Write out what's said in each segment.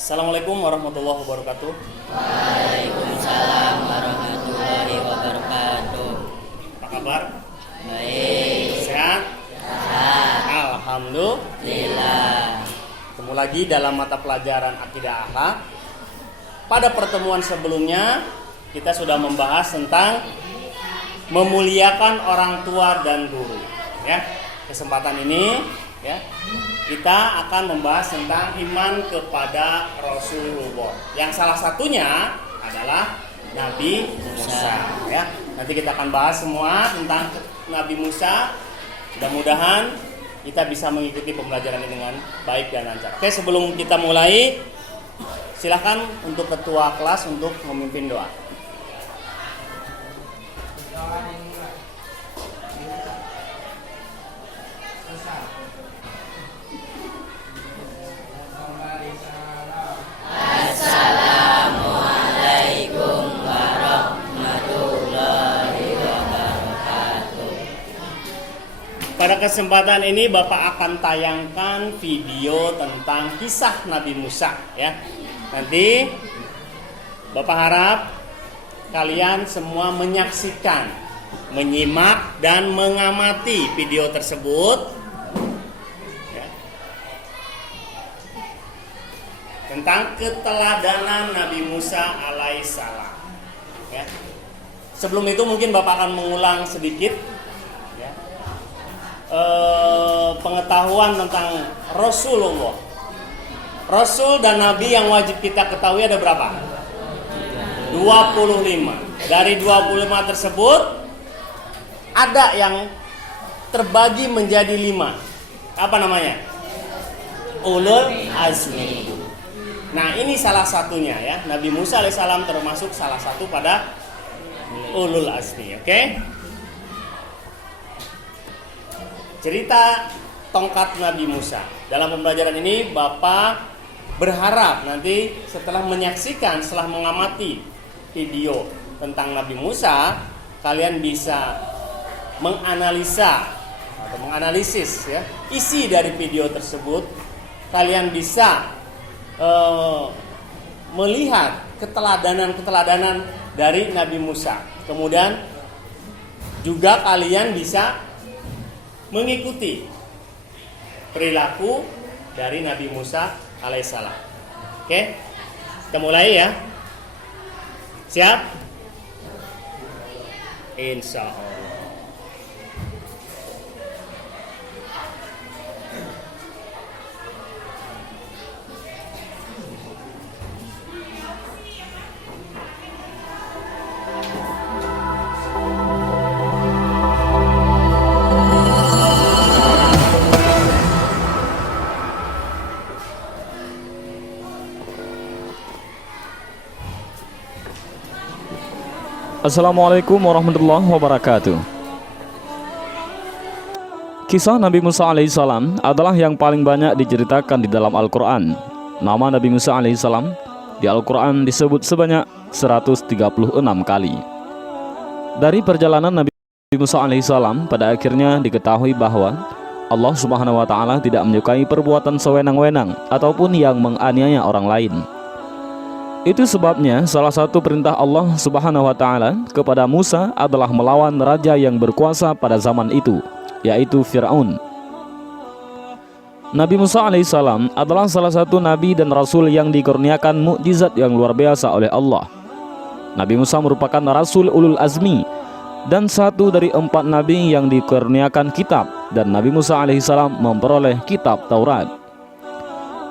Assalamualaikum warahmatullahi wabarakatuh. Waalaikumsalam warahmatullahi wabarakatuh. Apa kabar? Baik. Sehat? Sehat. Alhamdulillah. Ketemu lagi dalam mata pelajaran Akidah Akhlak. Pada pertemuan sebelumnya kita sudah membahas tentang memuliakan orang tua dan guru. Ya, kesempatan ini ya kita akan membahas tentang iman kepada Rasulullah. Yang salah satunya adalah Nabi Musa. Ya, nanti kita akan bahas semua tentang Nabi Musa. Mudah-mudahan kita bisa mengikuti pembelajaran ini dengan baik dan lancar. Oke, sebelum kita mulai, silakan untuk ketua kelas untuk memimpin doa. Assalamualaikum warahmatullahi wabarakatuh. Pada kesempatan ini Bapak akan tayangkan video tentang kisah Nabi Musa ya. Nanti Bapak harap kalian semua menyaksikan, menyimak dan mengamati video tersebut ya, tentang keteladanan Nabi Musa alaihissalam ya. Sebelum itu mungkin Bapak akan mengulang sedikit ya, pengetahuan tentang Rasulullah. Rasul dan Nabi yang wajib kita ketahui ada berapa? 25. Dari 25 tersebut ada yang terbagi menjadi 5. Apa namanya? Ulul azmi. Nah, ini salah satunya ya. Nabi Musa alaihissalam termasuk salah satu pada ulul azmi, oke? Cerita tongkat Nabi Musa. Dalam pembelajaran ini Bapak berharap nanti setelah menyaksikan, setelah mengamati video tentang Nabi Musa, kalian bisa menganalisa atau menganalisis ya, isi dari video tersebut. Kalian bisa melihat keteladanan dari Nabi Musa. Kemudian juga kalian bisa mengikuti perilaku dari Nabi Musa alaihissalam. Oke, kita mulai ya. Siap? Insya Allah. Assalamualaikum warahmatullahi wabarakatuh. Kisah Nabi Musa alaihissalam adalah yang paling banyak diceritakan di dalam Al-Quran. Nama Nabi Musa alaihissalam di Al-Quran disebut sebanyak 136 kali. Dari perjalanan Nabi Musa alaihissalam, pada akhirnya diketahui bahwa Allah subhanahu wa ta'ala tidak menyukai perbuatan sewenang-wenang ataupun yang menganiaya orang lain. Itu sebabnya salah satu perintah Allah subhanahu wa ta'ala kepada Musa adalah melawan raja yang berkuasa pada zaman itu, yaitu Fir'aun. Nabi Musa alaihissalam adalah salah satu nabi dan rasul yang dikurniakan mukjizat yang luar biasa oleh Allah. Nabi Musa merupakan rasul ulul azmi dan satu dari 4 nabi yang dikurniakan kitab, dan Nabi Musa alaihissalam memperoleh kitab Taurat.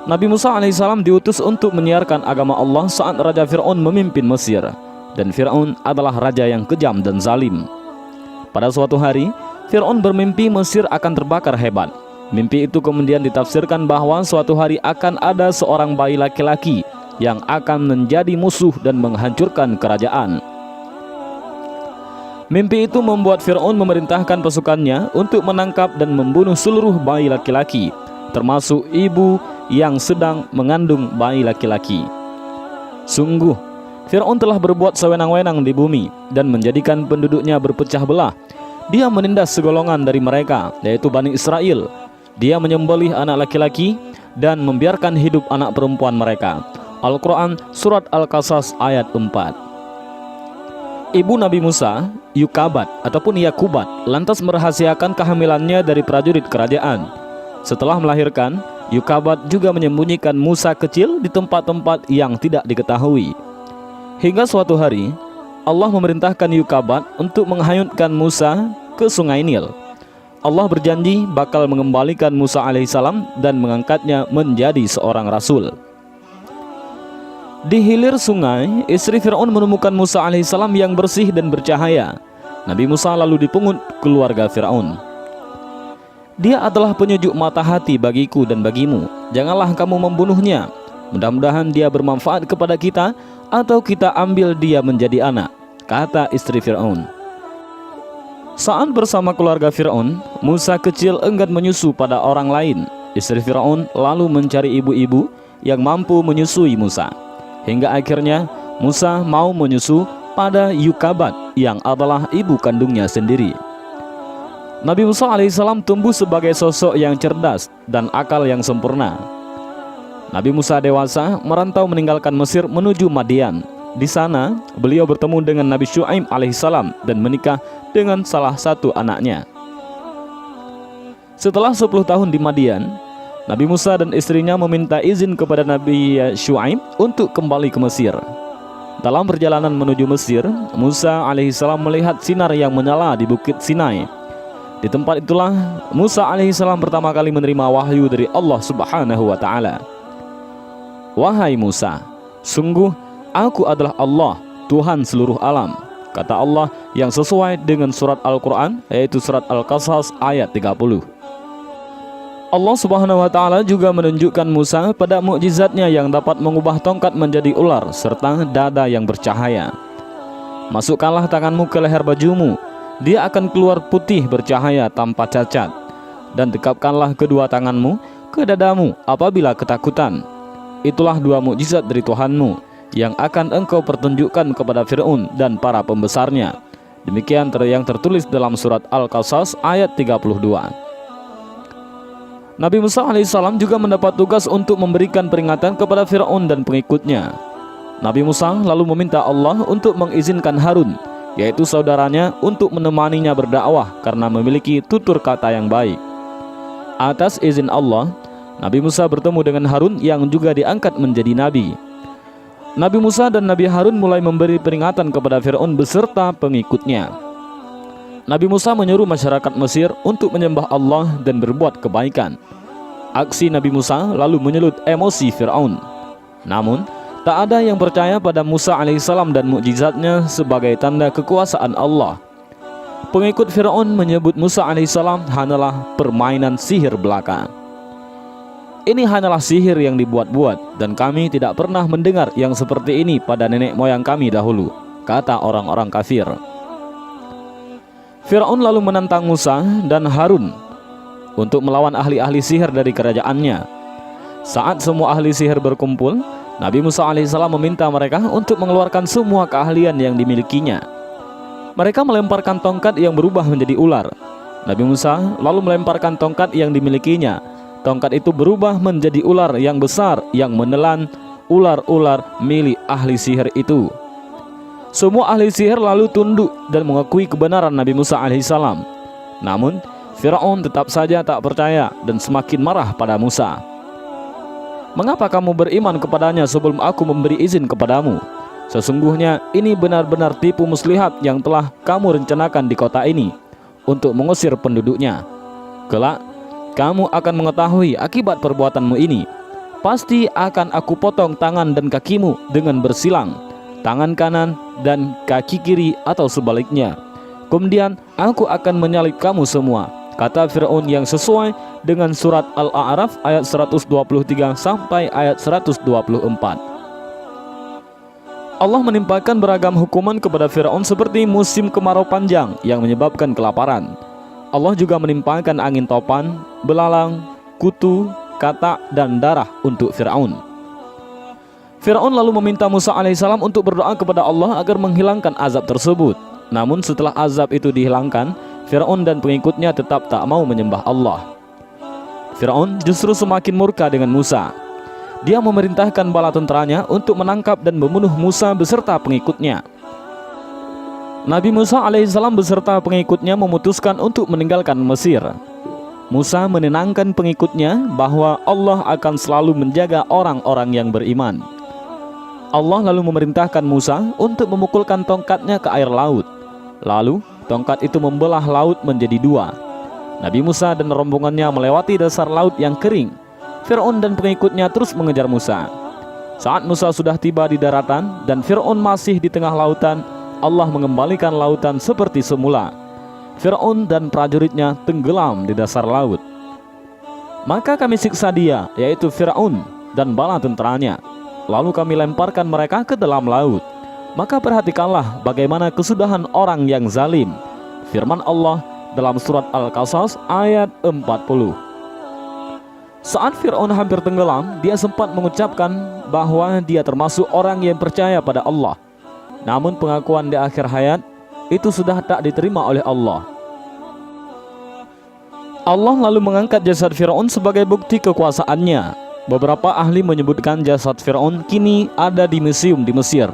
Nabi Musa alaihissalam diutus untuk menyiarkan agama Allah saat Raja Fir'aun memimpin Mesir, dan Fir'aun adalah raja yang kejam dan zalim. Pada suatu hari, Fir'aun bermimpi Mesir akan terbakar hebat. Mimpi itu kemudian ditafsirkan bahwa suatu hari akan ada seorang bayi laki-laki yang akan menjadi musuh dan menghancurkan kerajaan. Mimpi itu membuat Fir'aun memerintahkan pasukannya untuk menangkap dan membunuh seluruh bayi laki-laki, termasuk ibu yang sedang mengandung bayi laki-laki. Sungguh, Fir'aun telah berbuat sewenang-wenang di bumi dan menjadikan penduduknya berpecah belah. Dia menindas segolongan dari mereka, yaitu Bani Israel. Dia menyembelih anak laki-laki dan membiarkan hidup anak perempuan mereka. Al-Quran Surat Al-Qasas ayat 4. Ibu Nabi Musa, Yukabat ataupun Yakubat, lantas merahasiakan kehamilannya dari prajurit kerajaan. Setelah melahirkan, Yukabat juga menyembunyikan Musa kecil di tempat-tempat yang tidak diketahui. Hingga suatu hari, Allah memerintahkan Yukabat untuk menghanyutkan Musa ke sungai Nil. Allah berjanji bakal mengembalikan Musa alaihissalam dan mengangkatnya menjadi seorang rasul. Di hilir sungai, istri Fir'aun menemukan Musa alaihissalam yang bersih dan bercahaya. Nabi Musa lalu dipungut keluarga Fir'aun. Dia adalah penyejuk mata hati bagiku dan bagimu. Janganlah kamu membunuhnya. Mudah-mudahan dia bermanfaat kepada kita, atau kita ambil dia menjadi anak, kata istri Fir'aun. Saat bersama keluarga Fir'aun, Musa kecil enggan menyusu pada orang lain. Istri Fir'aun lalu mencari ibu-ibu yang mampu menyusui Musa. Hingga akhirnya Musa mau menyusu pada Yukabat yang adalah ibu kandungnya sendiri. Nabi Musa alaihissalam tumbuh sebagai sosok yang cerdas dan akal yang sempurna. Nabi Musa dewasa merantau meninggalkan Mesir menuju Madian. Di sana beliau bertemu dengan Nabi Syu'aib alaihissalam dan menikah dengan salah satu anaknya. Setelah 10 tahun di Madian, Nabi Musa dan istrinya meminta izin kepada Nabi Syu'aib untuk kembali ke Mesir. Dalam perjalanan menuju Mesir, Musa alaihissalam melihat sinar yang menyala di Bukit Sinai. Di tempat itulah Musa alaihissalam pertama kali menerima wahyu dari Allah subhanahu wa ta'ala. Wahai Musa, sungguh aku adalah Allah, Tuhan seluruh alam, kata Allah yang sesuai dengan surat Al-Quran, yaitu surat Al-Qasas ayat 30. Allah subhanahu wa ta'ala juga menunjukkan Musa pada mukjizatnya yang dapat mengubah tongkat menjadi ular serta dada yang bercahaya. Masukkanlah tanganmu ke leher bajumu, dia akan keluar putih bercahaya tanpa cacat. Dan dekapkanlah kedua tanganmu ke dadamu apabila ketakutan. Itulah dua mukjizat dari Tuhanmu yang akan engkau pertunjukkan kepada Fir'aun dan para pembesarnya. Demikian yang tertulis dalam surat Al-Qasas ayat 32. Nabi Musa alaihissalam juga mendapat tugas untuk memberikan peringatan kepada Fir'aun dan pengikutnya. Nabi Musa lalu meminta Allah untuk mengizinkan Harun, yaitu saudaranya, untuk menemaninya berdakwah karena memiliki tutur kata yang baik. Atas izin Allah, Nabi Musa bertemu dengan Harun yang juga diangkat menjadi nabi. Nabi Musa dan Nabi Harun mulai memberi peringatan kepada Fir'aun beserta pengikutnya. Nabi Musa menyuruh masyarakat Mesir untuk menyembah Allah dan berbuat kebaikan. Aksi Nabi Musa lalu menyulut emosi Fir'aun. Namun, tak ada yang percaya pada Musa alaihissalam dan mukjizatnya sebagai tanda kekuasaan Allah. Pengikut Fir'aun menyebut Musa alaihissalam hanyalah permainan sihir belaka. Ini hanyalah sihir yang dibuat-buat, dan kami tidak pernah mendengar yang seperti ini pada nenek moyang kami dahulu, kata orang-orang kafir. Fir'aun lalu menantang Musa dan Harun untuk melawan ahli-ahli sihir dari kerajaannya. Saat semua ahli sihir berkumpul, Nabi Musa alaihissalam meminta mereka untuk mengeluarkan semua keahlian yang dimilikinya. Mereka melemparkan tongkat yang berubah menjadi ular. Nabi Musa lalu melemparkan tongkat yang dimilikinya. Tongkat itu berubah menjadi ular yang besar yang menelan ular-ular milik ahli sihir itu. Semua ahli sihir lalu tunduk dan mengakui kebenaran Nabi Musa alaihissalam. Namun Fir'aun tetap saja tak percaya dan semakin marah pada Musa. Mengapa kamu beriman kepadanya sebelum aku memberi izin kepadamu? Sesungguhnya ini benar-benar tipu muslihat yang telah kamu rencanakan di kota ini untuk mengusir penduduknya. Kelak kamu akan mengetahui akibat perbuatanmu ini. Pasti akan aku potong tangan dan kakimu dengan bersilang, tangan kanan dan kaki kiri atau sebaliknya. Kemudian aku akan menyalib kamu semua, kata Fir'aun yang sesuai dengan surat Al-A'raf ayat 123 sampai ayat 124. Allah menimpakan beragam hukuman kepada Fir'aun seperti musim kemarau panjang yang menyebabkan kelaparan. Allah juga menimpakan angin topan, belalang, kutu, katak, dan darah untuk Fir'aun. Fir'aun lalu meminta Musa alaihissalam untuk berdoa kepada Allah agar menghilangkan azab tersebut. Namun setelah azab itu dihilangkan, Fir'aun dan pengikutnya tetap tak mau menyembah Allah. Fir'aun justru semakin murka dengan Musa. dia memerintahkan bala tentaranya untuk menangkap dan membunuh Musa beserta pengikutnya. Nabi Musa alaihissalam beserta pengikutnya memutuskan untuk meninggalkan Mesir. Musa menenangkan pengikutnya bahwa Allah akan selalu menjaga orang-orang yang beriman. Allah lalu memerintahkan Musa untuk memukulkan tongkatnya ke air laut. Lalu tongkat itu membelah laut menjadi dua. Nabi Musa dan rombongannya melewati dasar laut yang kering. Fir'aun dan pengikutnya terus mengejar Musa. Saat Musa sudah tiba di daratan dan Fir'aun masih di tengah lautan, Allah mengembalikan lautan seperti semula. Fir'aun dan prajuritnya tenggelam di dasar laut. Maka kami siksa dia, yaitu Fir'aun dan bala tentaranya. Lalu kami lemparkan mereka ke dalam laut. Maka perhatikanlah bagaimana kesudahan orang yang zalim. Firman Allah dalam surat Al-Qasas ayat 40. Saat Fir'aun hampir tenggelam, dia sempat mengucapkan bahwa dia termasuk orang yang percaya pada Allah. Namun pengakuan di akhir hayat itu sudah tak diterima oleh Allah. Allah lalu mengangkat jasad Fir'aun sebagai bukti kekuasaannya. Beberapa ahli menyebutkan jasad Fir'aun kini ada di museum di Mesir.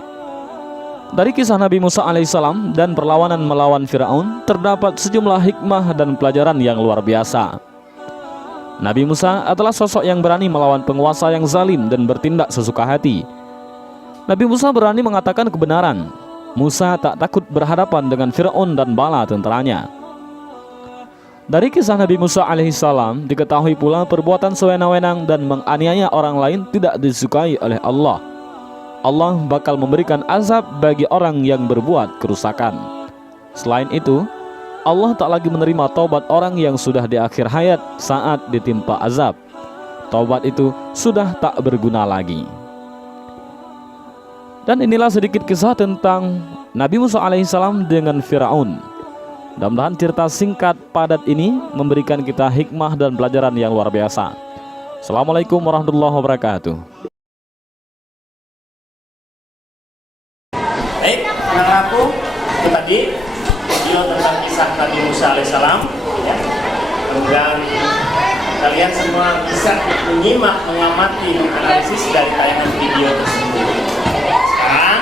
Dari kisah Nabi Musa alaihissalam dan perlawanan melawan Fir'aun terdapat sejumlah hikmah dan pelajaran yang luar biasa. Nabi Musa adalah sosok yang berani melawan penguasa yang zalim dan bertindak sesuka hati. Nabi Musa berani mengatakan kebenaran. Musa tak takut berhadapan dengan Fir'aun dan bala tentaranya. Dari kisah Nabi Musa alaihissalam diketahui pula perbuatan sewenang-wenang dan menganiaya orang lain tidak disukai oleh Allah. Allah bakal memberikan azab bagi orang yang berbuat kerusakan. Selain itu, Allah tak lagi menerima taubat orang yang sudah di akhir hayat saat ditimpa azab. Taubat itu sudah tak berguna lagi. Dan inilah sedikit kisah tentang Nabi Musa alaihissalam dengan Fir'aun. Mudah-mudahan cerita singkat padat ini memberikan kita hikmah dan pelajaran yang luar biasa. Assalamualaikum warahmatullahi wabarakatuh. Baik, anak-anakku, itu tadi video tentang kisah Nabi Musa alaihissalam. Ya. Mudah-mudahan kalian semua bisa menyimak, mengamati, menganalisis dari tayangan video tersebut. Sekarang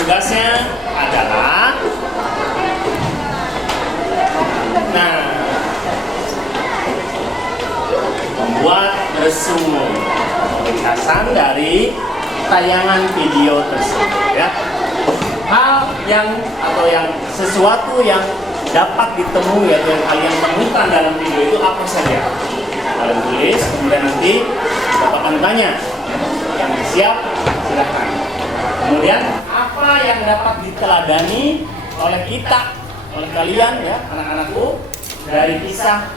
tugasnya adalah membuat resume ringkasan dari tayangan video tersebut, ya. Hal yang atau yang sesuatu yang dapat ditemui atau yang kalian temukan dalam video itu apa saja? Kalian tulis, kemudian nanti Bapak akan tanya. Yang siap, silakan. Kemudian apa yang dapat diteladani oleh kita, oleh kalian, ya, anak-anakku, dari kisah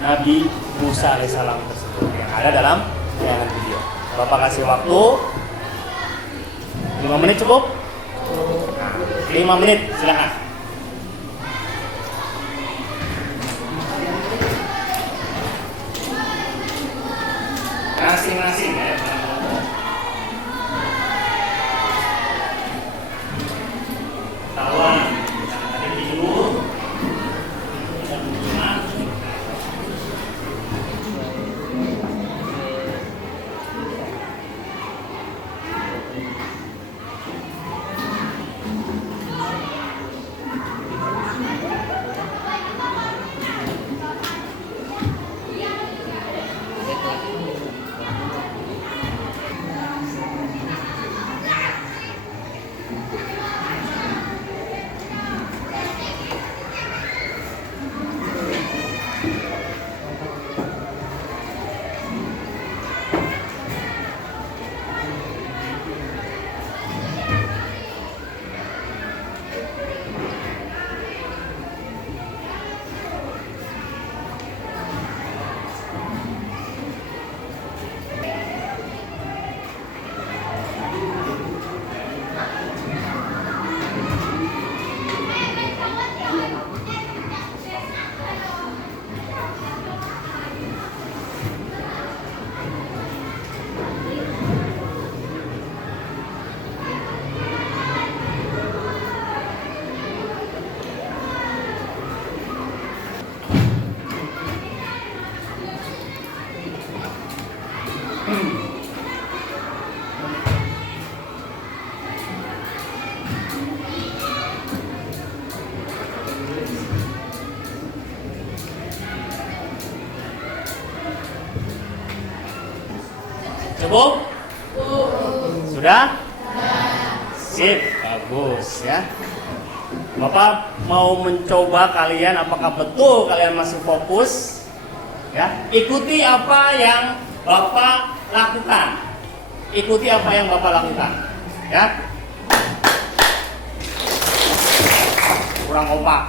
Nabi Musa alaihissalam tersebut yang ada dalam tayangan video. Bapak kasih waktu 5 menit cukup? 5 menit, silakan. Masing-masing, ya. Tawan, ada video. Cukup? Sudah? Sip, bagus ya. Bapak mau mencoba kalian apakah betul kalian masih fokus? Ya, ikuti apa yang Bapak lakukan. Ikuti apa yang Bapak lakukan. Ya. Kurang kompak.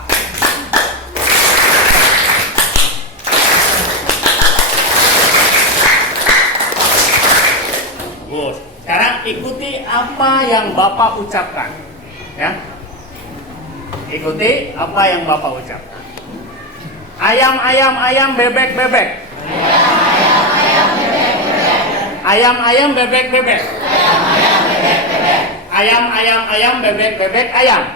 Bagus. Sekarang ikuti apa yang Bapak ucapkan. Ya. Ikuti apa yang Bapak ucapkan. Ayam, ayam, ayam, bebek, bebek. Ayam, ayam, bebek, bebek. Ayam, ayam, ayam, bebek, bebek, ayam.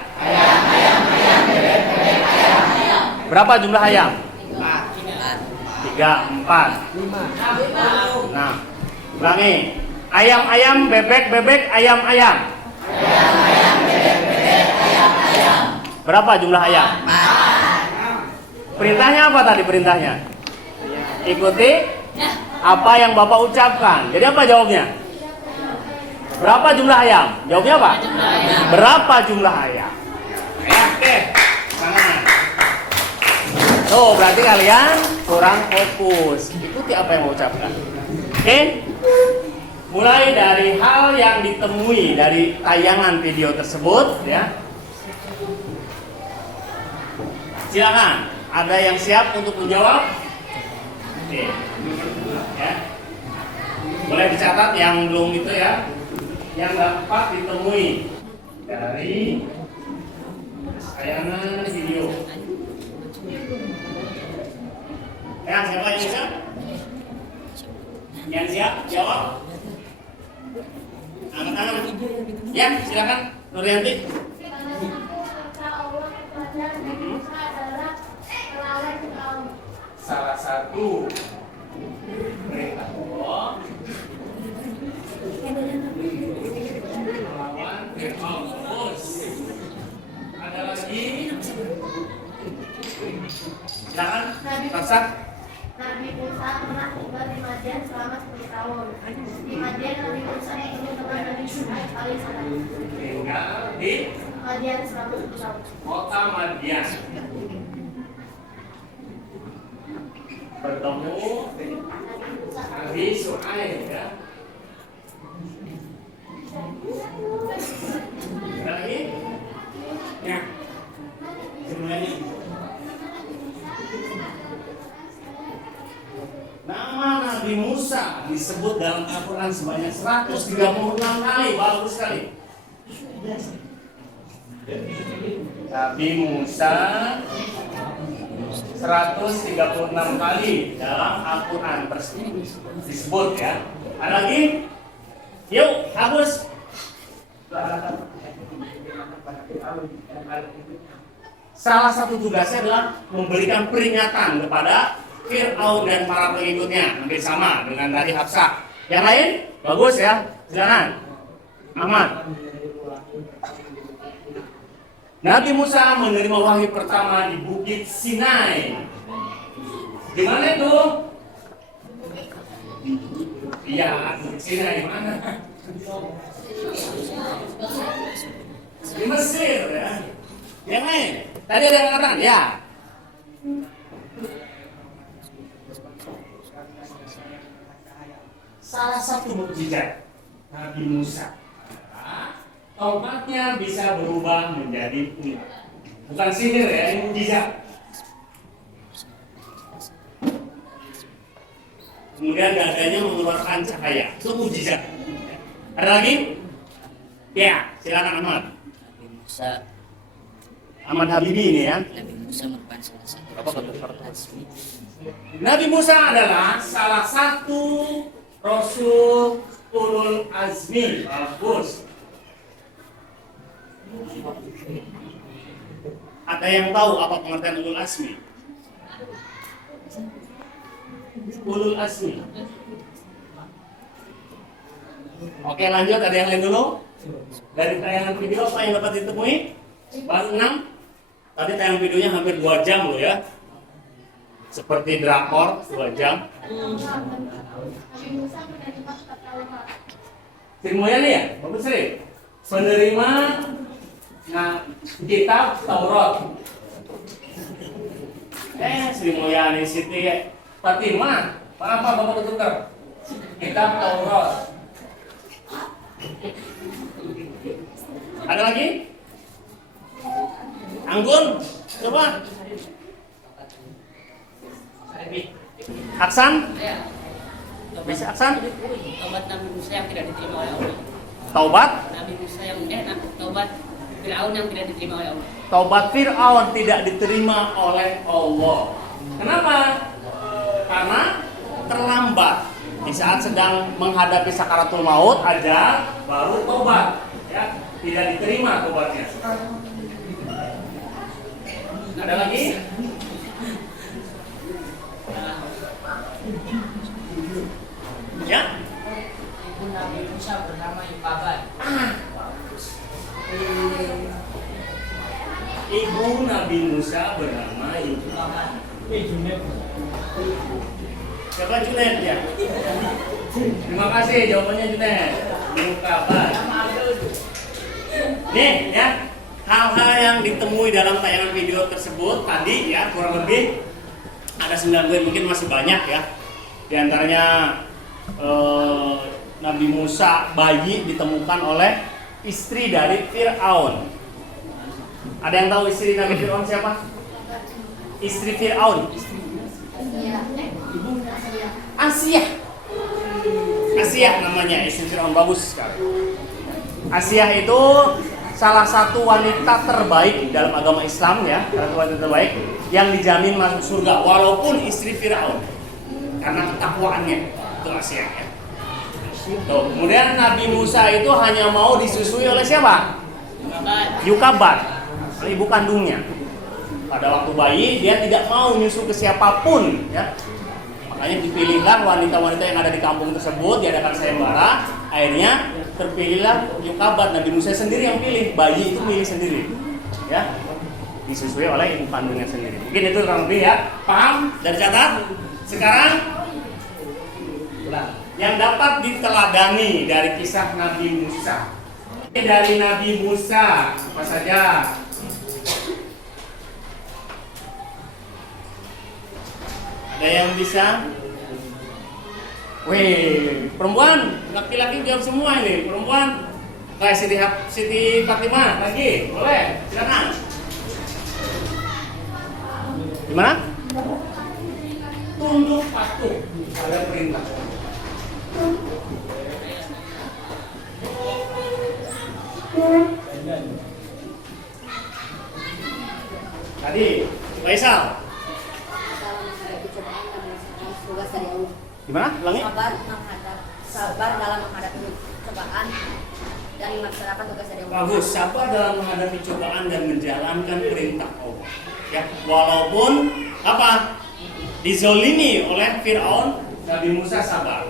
Berapa jumlah ayam? 3, 4, 5. Ulangi. Ayam, ayam, bebek, bebek, ayam, ayam. Berapa jumlah ayam? Perintahnya apa tadi perintahnya? Ikuti apa yang Bapak ucapkan. Jadi apa jawabnya? Berapa jumlah ayam? Jawabnya apa? Berapa jumlah ayam? Ya, oke. Tangan. Tuh, berarti kalian kurang fokus. Ikuti apa yang Bapak ucapkan. Oke? Mulai dari hal yang ditemui dari tayangan video tersebut, ya. Silakan. Ada yang siap untuk menjawab? Oke. Ya. Boleh dicatat yang belum itu ya. Yang dapat ditemui dari tayangan video. Ya, siapa yang bisa? Yang siap jawab? Angkat tangan. Ya, silakan Nuryanti. Salah satu perintah Allah melawan Fir'aun. Ada lagi? Silakan, Tarsak. Nabi Musa pernah tinggal di Madian selama 10 tahun. Di Madian Nabi Musa bertemu dengan Nabi Syuaib alaihissalam. Tinggal di Madian selama 10 tahun. kota Madian. Bertemu Nabi Syuaib ya. Ada lagi? Ya. Semuanya. Nama Nabi Musa disebut dalam Al-Quran sebanyak 136 kali. Bagus sekali. Nabi Musa 136 kali dalam Al-Quran disebut ya. Ada lagi? Yuk, Agus. Salah satu tugasnya adalah memberikan peringatan kepada Fir'aun dan para pengikutnya. Hampir sama dengan tadi Hafsah. Yang lain? Bagus ya. Silakan. Ahmad. Nabi Musa menerima wahyu pertama di Bukit Sinai. Di mana itu? Iya, Bukit Sinai mana? Di Mesir ya. Yang lain? Tadi ada yang katakan, ya. Salah satu mukjizat Nabi Musa adalah tongkatnya bisa berubah menjadi ular. Bukan sihir ya, ini mukjizat. Kemudian dadanya mengeluarkan cahaya. Itu mukjizat. Ada lagi? Ya, silakan Ahmad. Nabi Musa, Ahmad Habibi ini ya. Nabi Musa merupakan salah satu ulul azmi. Nabi Musa adalah salah satu Rasul ulul azmi. Bagus. Ada yang tahu apa pengertian ulul azmi? Ulul azmi. Oke, lanjut. Ada yang lain dulu? Dari tayangan video apa yang dapat ditemui? Baru 6. Tadi tayangan videonya hampir 2 jam loh ya. Seperti drakor 2 jam. Nabi Musa punya 4 tahun Sri Mulyani ya? Bapak Sri? Penerima kitab Taurat. Sri Mulyani Siti Fatimah. Apa Bapak tukar? Kitab Taurat. Ada lagi? Anggun, coba. Aksan? Bisa Aksan? Taubat Nabi Musa yang tidak diterima oleh Allah. Taubat? Nabi Musa yang taubat Fir'aun yang tidak diterima oleh Allah. Taubat Fir'aun tidak diterima oleh Allah. Kenapa? Karena terlambat. Di saat sedang menghadapi sakaratul maut aja baru taubat, ya, tidak diterima taubatnya. Ada lagi? Ya? Ibu Nabi Musa bernama Yukabat. Ibu Nabi Musa bernama Yukabat. Siapa Junet ya? Terima kasih jawabannya Junet. Yukabat. Nih ya, hal-hal yang ditemui dalam tayangan video tersebut tadi ya kurang lebih ada 9 poin, mungkin masih banyak ya. Di antaranya Nabi Musa bayi ditemukan oleh istri dari Fir'aun. Ada yang tahu istri Nabi Fir'aun siapa? Istri Fir'aun. Asia. Asia namanya istri Fir'aun, bagus sekali. Asia itu salah satu wanita terbaik dalam agama Islam ya, salah satu wanita terbaik yang dijamin masuk surga walaupun istri Fir'aun karena ketakwaannya. Itu Asia ya. Tuh, kemudian Nabi Musa itu hanya mau disusui oleh siapa? Yukabat, ibu kandungnya. Pada waktu bayi dia tidak mau nyusu ke siapapun ya. Makanya dipilihlah wanita-wanita yang ada di kampung tersebut, diadakan sayembara. Akhirnya terpilihlah Yukabat. Nabi Musa sendiri yang pilih, bayi itu pilih sendiri ya, disusui oleh ibu kandungnya sendiri. Mungkin itu kurang lebih ya, paham dan catat. Sekarang yang dapat diteladani dari kisah Nabi Musa. Dari Nabi Musa apa saja? Ada yang bisa? Wih, perempuan, laki-laki jawab semua ini. Perempuan, kayak Siti Fatimah lagi, boleh? Silakan. Gimana? Tunduk patuh pada perintah. Tadi, Faisal. Tugas dari Allah. Gimana? Ulangi. Sabar dalam menghadapi cobaan dan melaksanakan tugas dari Allah. Bagus, sabar dalam menghadapi cobaan dan menjalankan perintah Allah. Ya, walaupun apa? Dizolimi oleh Fir'aun, Nabi Musa sabar.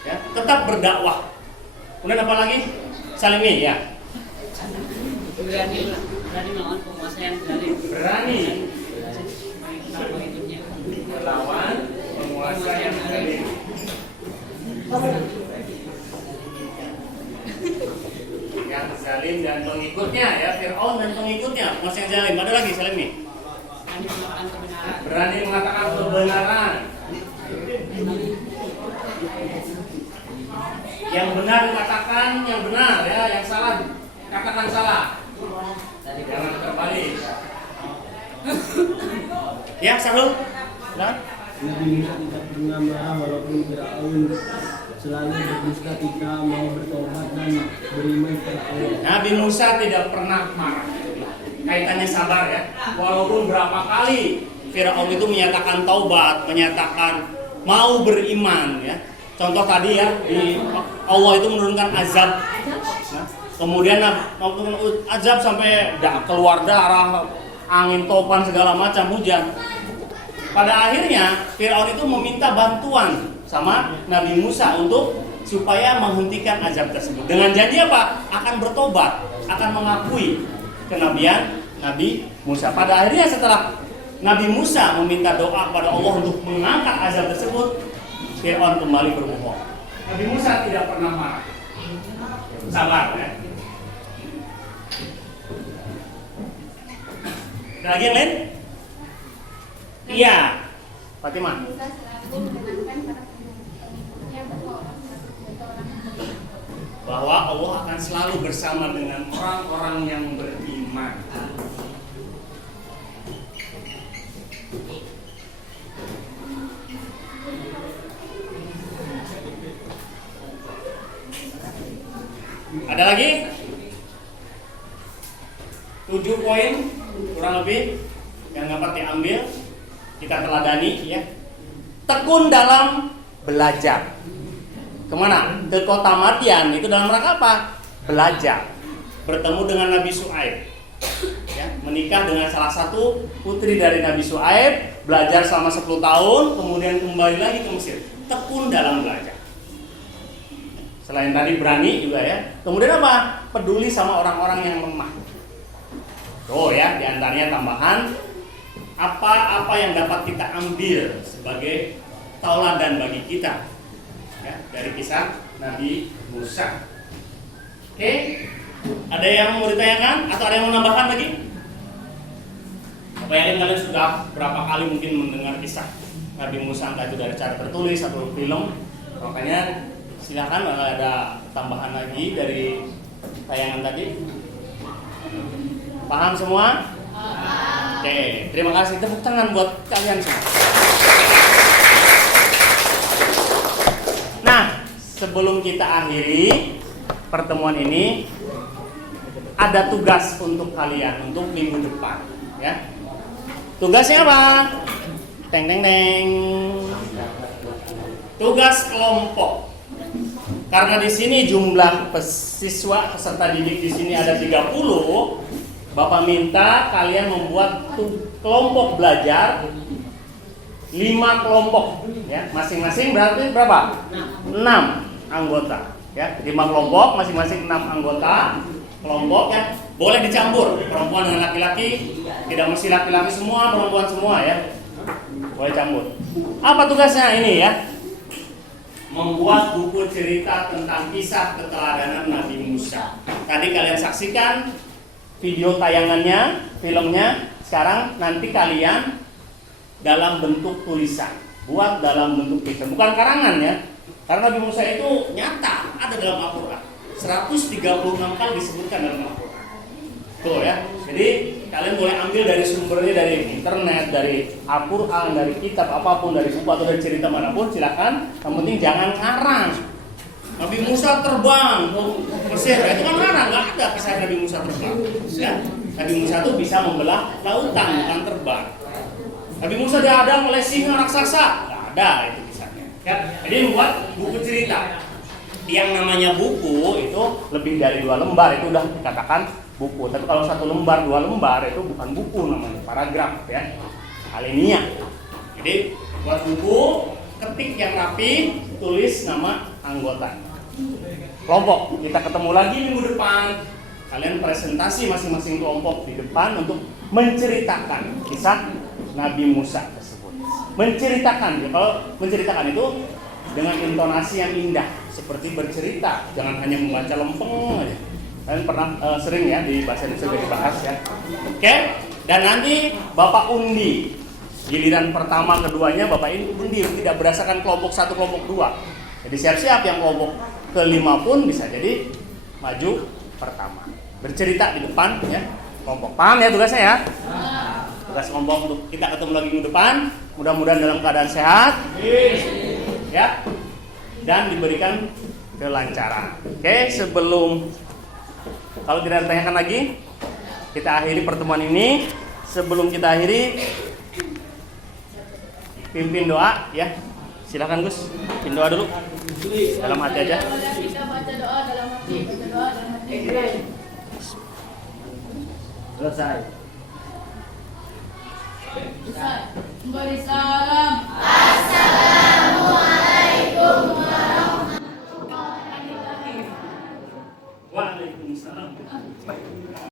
Ya, tetap berdakwah. Kemudian apa lagi? Salimi ya. Berani melawan penguasa yang zalim. Berani Pengikutnya. melawan penguasa yang zalim. Yang zalim dan pengikutnya ya, Fir'aun dan pengikutnya, penguasa yang zalim. Ada lagi Salimi. Berani melakukan kebenaran. Berani mengatakan kebenaran. Yang benar dikatakan yang benar ya, yang salah katakan salah. Jangan terbalik. Ya, Sarul. Nah. Nabi Musa tidak pernah marah walaupun Fir'aun selalu berdusta, tidak mau bertobat dan beriman kepada Allah. Nabi Musa tidak pernah marah. Kaitannya sabar ya. Walaupun berapa kali Fir'aun itu menyatakan taubat, menyatakan mau beriman ya. Contoh tadi ya, Allah itu menurunkan azab. Nah, kemudian azab sampai keluar darah, angin topan segala macam, hujan. Pada akhirnya Fir'aun itu meminta bantuan sama Nabi Musa untuk supaya menghentikan azab tersebut. Dengan janji apa? Akan bertobat, akan mengakui kenabian Nabi Musa. Pada akhirnya setelah Nabi Musa meminta doa kepada Allah untuk mengangkat azab tersebut, Fir'aun kembali berbohong. Nabi Musa tidak pernah marah. Sabar ya. Ada lagi yang lain? Iya, Fatimah. Musa selalu menenangkan para pengikutnya Bahwa Allah akan selalu bersama dengan orang-orang yang beriman. Ada lagi? 7 poin kurang lebih yang dapat diambil, kita teladani ya. Tekun dalam belajar. Kemana? Ke kota Madian. Itu dalam rangka apa? Belajar. Bertemu dengan Nabi Syuaib ya, menikah dengan salah satu putri dari Nabi Syuaib, belajar selama 10 tahun, kemudian kembali lagi ke Mesir. Tekun dalam belajar. Selain tadi berani juga ya. Kemudian apa? Peduli sama orang-orang yang lemah. Tuh ya, diantaranya tambahan apa-apa yang dapat kita ambil sebagai tauladan bagi kita ya, dari kisah Nabi Musa. Oke, ada yang mau ditanyakan atau ada yang mau nambahkan lagi? Apa yakin kalian sudah berapa kali mungkin mendengar kisah Nabi Musa, entah itu dari cara tertulis atau film? Makanya silakan ada tambahan lagi dari tayangan tadi. Paham semua? Oke, terima kasih. Tepuk tangan buat kalian semua. Nah, sebelum kita akhiri pertemuan ini, ada tugas untuk kalian untuk minggu depan, ya. Tugasnya apa? Teng teng teng. Tugas kelompok. Karena di sini jumlah siswa peserta didik di sini ada 30, Bapak minta kalian membuat kelompok belajar 5 kelompok ya, masing-masing berarti berapa? 6 anggota ya, 5 kelompok, masing-masing 6 anggota kelompok ya. Boleh dicampur perempuan dengan laki-laki, tidak mesti laki-laki semua, perempuan semua ya. Boleh campur. Apa tugasnya ini ya? Membuat buku cerita tentang kisah keteladanan Nabi Musa. Tadi kalian saksikan video tayangannya, filmnya. Sekarang nanti kalian dalam bentuk tulisan, buat dalam bentuk tulisan, bukan karangan ya. Karena Nabi Musa itu nyata ada dalam Al-Quran, 136 kali disebutkan dalam Al-Quran. Tuh ya. Jadi kalian boleh ambil dari sumbernya, dari internet, dari Al-Quran, dari kitab apapun, dari buku atau dari cerita manapun, silakan. Yang penting jangan karang. Nabi Musa terbang ke Mesir, itu kan mana? Nggak ada kisah Nabi Musa terbang. Ya? Nabi Musa itu bisa membelah lautan, bukan terbang. Nabi Musa dihadang oleh singa raksasa, nggak ada itu kisahnya. Ya? Jadi membuat buku cerita. Yang namanya buku itu lebih dari 2 lembar itu udah dikatakan buku. Tapi kalau 1 lembar, 2 lembar itu bukan buku namanya, paragraf ya, alinea. Jadi buat buku, ketik yang rapi, tulis nama anggota. Kelompok, kita ketemu lagi minggu depan. Kalian presentasi masing-masing kelompok di depan untuk menceritakan kisah Nabi Musa tersebut. Menceritakan, kalau menceritakan itu dengan intonasi yang indah, seperti bercerita, jangan hanya membaca lempeng aja. Kalian pernah sering ya di bahasa Indonesia dibahas ya. Oke? Dan nanti Bapak undi. Giliran pertama keduanya Bapak ini undi, tidak berdasarkan kelompok 1, kelompok 2. Jadi siap-siap yang kelompok ke-5 pun bisa jadi maju pertama. Bercerita di depan ya. Kelompok. Paham ya tugasnya ya? Tugas kelompok untuk kita ketemu lagi minggu depan. Mudah-mudahan dalam keadaan sehat. Ya. Dan diberikan kelancaran. Oke, sebelum, kalau tidak ditanyakan lagi, kita akhiri pertemuan ini. Sebelum kita akhiri, pimpin doa ya. Silakan Gus, pimpin doa dulu. Dalam hati aja. Kita baca doa dalam hati, baca doa dalam hati. Selesai. Ustaz, beri salam. Waalaikumsalam.